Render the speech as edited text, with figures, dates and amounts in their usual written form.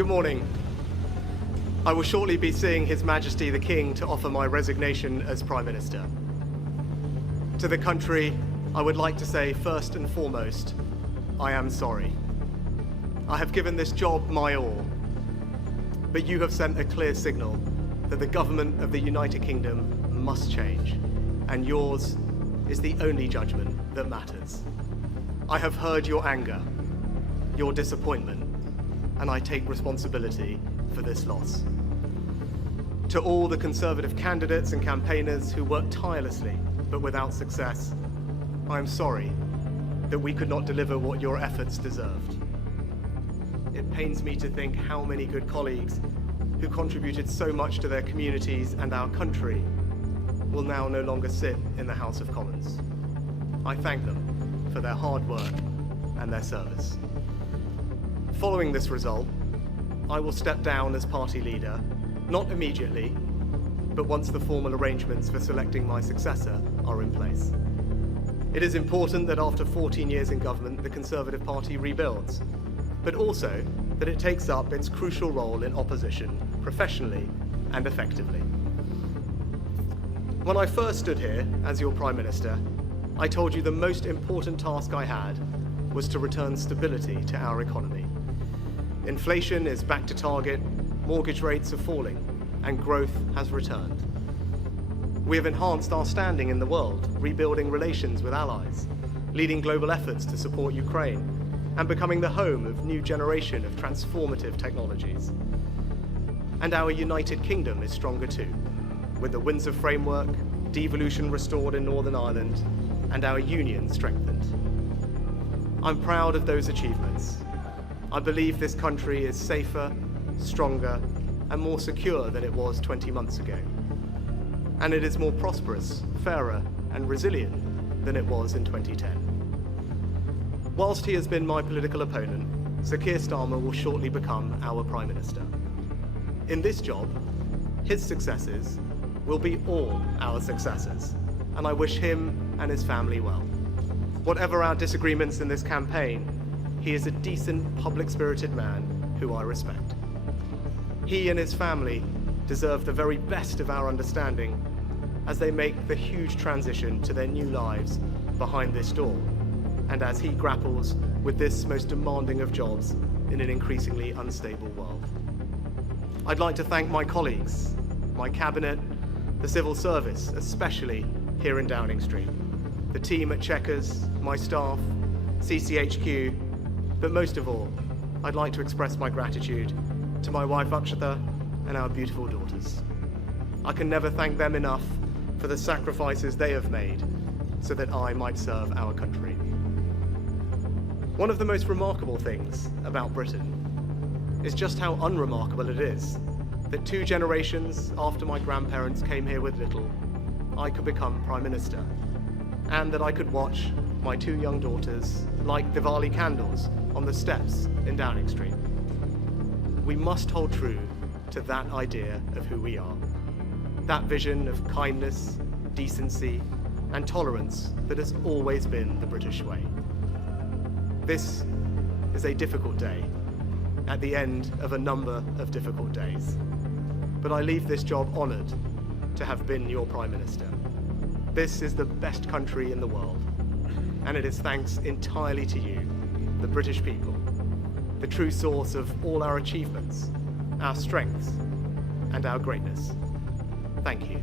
Good morning. I will shortly be seeing His Majesty the King to offer my resignation as Prime Minister. To the country, I would like to say first and foremost, I am sorry. I have given this job my all, but you have sent a clear signal that the government of the United Kingdom must change, and yours is the only judgment that matters. I have heard your anger, your disappointment, and I take responsibility for this loss. To all the Conservative candidates and campaigners who worked tirelessly but without success, I am sorry that we could not deliver what your efforts deserved. It pains me to think how many good colleagues who contributed so much to their communities and our country will now no longer sit in the House of Commons. I thank them for their hard work and their service. Following this result, I will step down as party leader, not immediately, but once the formal arrangements for selecting my successor are in place. It is important that after 14 years in government, the Conservative Party rebuilds, but also that it takes up its crucial role in opposition professionally and effectively. When I first stood here as your Prime Minister, I told you the most important task I had was to return stability to our economy. Inflation is back to target, mortgage rates are falling, and growth has returned. We have enhanced our standing in the world, rebuilding relations with allies, leading global efforts to support Ukraine, and becoming the home of a new generation of transformative technologies. And our United Kingdom is stronger too, with the Windsor Framework, devolution restored in Northern Ireland, and our union strengthened. I'm proud of those achievements. I believe this country is safer, stronger, and more secure than it was 20 months ago. And it is more prosperous, fairer, and resilient than it was in 2010. Whilst he has been my political opponent, Sir Keir Starmer will shortly become our Prime Minister. In this job, his successes will be all our successors, and I wish him and his family well. Whatever our disagreements in this campaign, he is a decent, public-spirited man who I respect. He and his family deserve the very best of our understanding as they make the huge transition to their new lives behind this door, and as he grapples with this most demanding of jobs in an increasingly unstable world. I'd like to thank my colleagues, my cabinet, the civil service, especially here in Downing Street, the team at Chequers, my staff, CCHQ, but most of all, I'd like to express my gratitude to my wife Akshata and our beautiful daughters. I can never thank them enough for the sacrifices they have made so that I might serve our country. One of the most remarkable things about Britain is just how unremarkable it is that 2 generations after my grandparents came here with little, I could become Prime Minister, and that I could watch my 2 young daughters light Diwali candles on the steps in Downing Street. We must hold true to that idea of who we are, that vision of kindness, decency, and tolerance that has always been the British way. This is a difficult day, at the end of a number of difficult days. But I leave this job honoured to have been your Prime Minister. This is the best country in the world, and it is thanks entirely to you, the British people, the true source of all our achievements, our strengths, and our greatness. Thank you.